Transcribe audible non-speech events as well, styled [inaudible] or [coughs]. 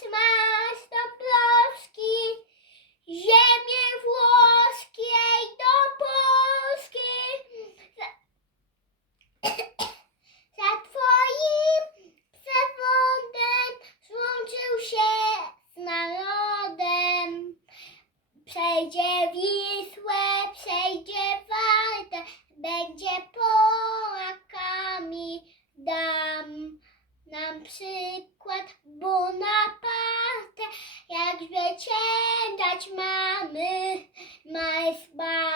masz, do Polski, ziemię włoskiej do Polski. Za, [coughs] za twoim przewodem złączył się z narodem. Przejdzie Wisłę, przejdzie Waltę, będzie Polakami dam nam przykład, bo na jak wiecie dać mamy, majs, baj.